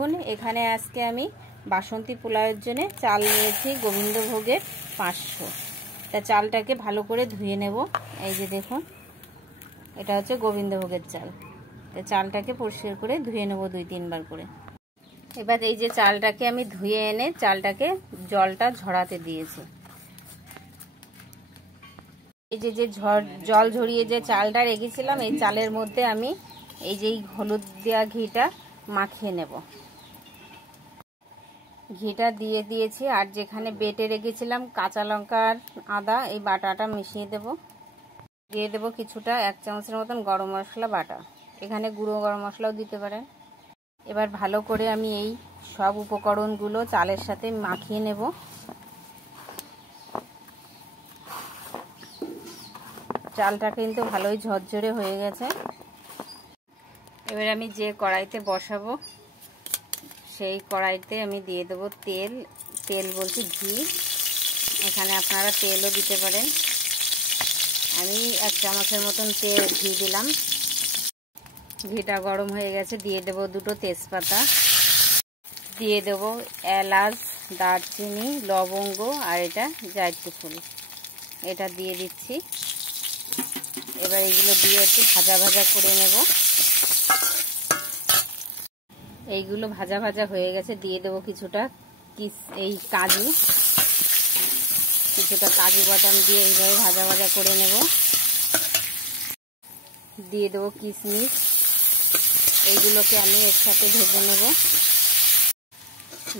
দেখুন এখানে আজকে আমি বাসন্তী পোলাওয়ের জন্য চাল নিয়েছি গোবিন্দভোগের 500। তা চালটাকে ভালো করে ধুয়ে নেব। এই যে দেখুন এটা হচ্ছে গোবিন্দভোগের চাল। তা চালটাকে পরিষ্কার করে ধুয়ে নেব 2-3 বার করে। এবার এই যে চালটাকে আমি ধুয়ে এনে চালটাকে জলটা ঝরাতে দিয়েছি। এই যে জল ঝরিয়ে যে চালটা রেখেছিলাম এই চালের মধ্যে আমি এই যে হলুদ দেওয়া ঘিটা মাখিয়ে নেব। ঘিটা দিয়ে দিয়েছি আর যেখানে বেটে রেখেছিলাম কাঁচা লঙ্কা আর আদা এই বাটাটা মিশিয়ে দেব। দিয়ে দেব কিছুটা 1 চামচের মতন গরম মশলা বাটা, এখানে গুঁড়ো গরম মশলাও দিতে পারেন। এবার ভালো করে আমি এই সব উপকরণগুলো চালের সাথে মাখিয়ে নেব। চালটা কিন্তু ভালোই ঝরঝরে হয়ে গেছে। এবার আমি যে কড়াইতে বসাবো সেই কড়াইতে আমি দিয়ে দেবো তেল বলছি ঘি, এখানে আপনারা তেলও দিতে পারেন। আমি 1 চামচের মতন ঘি দিলাম। ঘিটা গরম হয়ে গেছে, দিয়ে দেবো 2টো তেজপাতা, দিয়ে দেবো এলাচ, দারচিনি, লবঙ্গ আর এটা জায়ত্রী ফুল, এটা দিয়ে দিচ্ছি। এবার এগুলো দিয়ে একটু ভাজা ভাজা করে নেব। এইগুলো ভাজা ভাজা হয়ে গেছে, দিয়ে দেবো কিছুটা কিছুটা কাজু বাদাম দিয়ে এইভাবে ভাজা ভাজা করে নেব। দিয়ে দেবো কিশমিশ, এইগুলোকে আমি এর সাথে ভেজে নেব।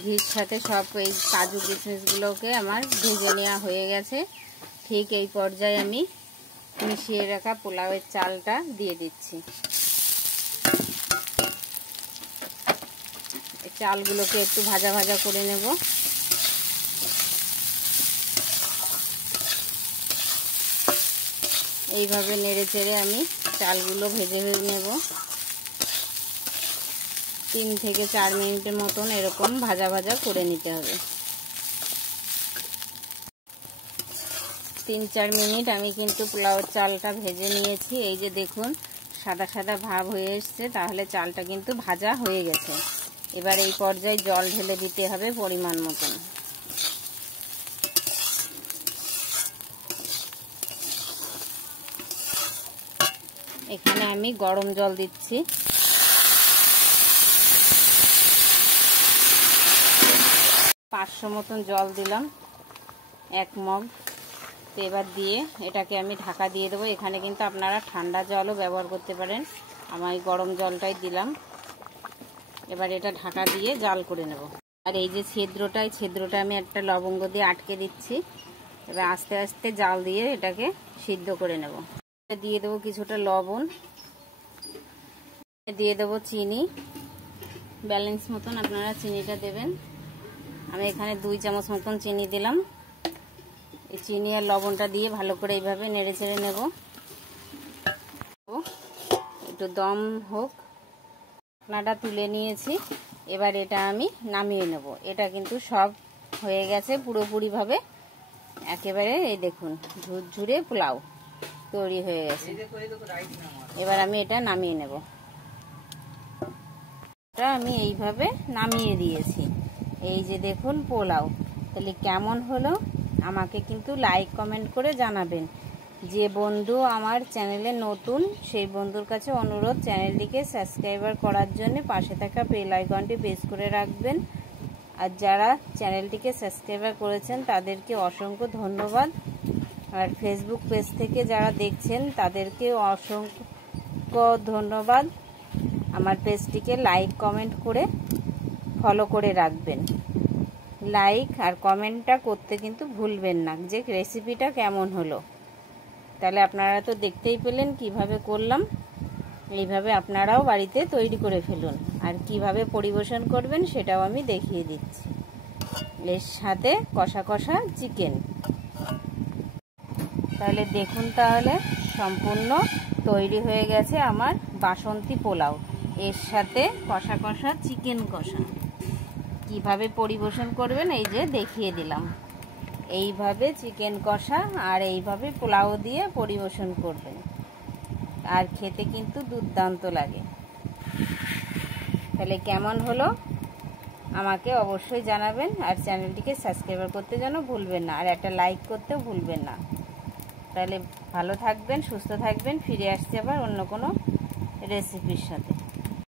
ঘির সাথে সব এই কাজু কিশমিশগুলোকে আমার ভেজে নেওয়া হয়ে গেছে। ঠিক এই পর্যায়ে আমি মিশিয়ে রাখা পোলাওয়ের চালটা দিয়ে দিচ্ছি। চালগুলোকে একটু ভাজা ভাজা করে নেব। এইভাবে নেড়ে চেড়ে আমি চালগুলো ভেজে নেব। 3 থেকে 4 মিনিটের মতন এরকম ভাজা ভাজা করে নিতে হবে। 3-4 মিনিট আমি কিন্তু পোলাওর চালটা ভেজে নিয়েছি। এই যে দেখুন সাদা সাদা ভাব হয়ে এসছে, তাহলে চালটা কিন্তু ভাজা হয়ে গেছে। এবার এই পর্যায়ে জল ঢেলে দিতে হবে পরিমাণ মতন। এখানে আমি গরম জল দিচ্ছি। 500 মতন জল দিলাম, 1 মগ। তো এবার দিয়ে এটাকে আমি ঢাকা দিয়ে দেবো। এখানে কিন্তু আপনারা ঠান্ডা জলও ব্যবহার করতে পারেন, আমি গরম জলটাই দিলাম। এবার এটা ঢাকা দিয়ে জাল করে নেব। আর এই যে ছিদ্রটা আমি একটা লবঙ্গ দিয়ে আটকে দিচ্ছি। এবার আস্তে আস্তে জাল দিয়ে এটাকে সিদ্ধ করে নেব। দিয়ে দেবো কিছুটা লবণ, দিয়ে দেবো চিনি, ব্যালেন্স মতন আপনারা চিনিটা দেবেন। আমি এখানে 2 চামচ মতন চিনি দিলাম। এই চিনি আর লবণটা দিয়ে ভালো করে এইভাবে নেড়ে চেড়ে নেব। একটু দম হোক। ঢাকনাটা তুলে নিয়েছি। এবার এটা আমি নামিয়ে নেব। এটা কিন্তু সব হয়ে গেছে পুরোপুরিভাবে, একেবারে এই দেখুন ঝুরঝুরে পোলাও তৈরি হয়ে গেছে। এবার আমি এটা নামিয়ে নেব। এটা আমি এইভাবে নামিয়ে দিয়েছি। এই যে দেখুন পোলাও। তাহলে কেমন হলো আমাকে কিন্তু লাইক কমেন্ট করে জানাবেন। যে বন্ধু আমার চ্যানেলে নতুন সেই বন্ধুর কাছে অনুরোধ চ্যানেলটিকে সাবস্ক্রাইবার করার জন্য পাশে থাকা বেল আইকনটি প্রেস করে রাখবেন। আর যারা চ্যানেলটিকে সাবস্ক্রাইবার করেছেন তাদেরকে অসংখ্য ধন্যবাদ। আর ফেসবুক পেজ থেকে যারা দেখছেন তাদেরকে অসংখ্য ধন্যবাদ। আমার পেজটিকে লাইক কমেন্ট করে ফলো করে রাখবেন। লাইক আর কমেন্টটা করতে কিন্তু ভুলবেন না যে রেসিপিটা কেমন হলো। তাহলে আপনারা তো দেখতেই পেলেন কিভাবে করলাম। এইভাবে আপনারাও বাড়িতে তৈরি করে ফেলুন। আর কিভাবে পরিবেশন করবেন সেটাও আমি দেখিয়ে দিচ্ছি। এর সাথে কষা কষা চিকেন। তাহলে দেখুন, তাহলে সম্পূর্ণ তৈরি হয়ে গেছে আমার বাসন্তী পোলাও। এর সাথে কষা কষা চিকেন কষা। কিভাবে পরিবেশন করবেন এই যে দেখিয়ে দিলাম। এইভাবে চিকেন কষা আর এইভাবে পোলাও দিয়ে পরিবেশন করবেন। আর খেতে কিন্তু দুর্দান্ত লাগে। তাহলে কেমন হলো আমাকে অবশ্যই জানাবেন। আর চ্যানেলটিকে সাবস্ক্রাইব করতে যেন ভুলবেন না, আর একটা লাইক করতেও ভুলবেন না। তাহলে ভালো থাকবেন, সুস্থ থাকবেন। ফিরে আসছি আবার অন্য কোনো রেসিপির সাথে।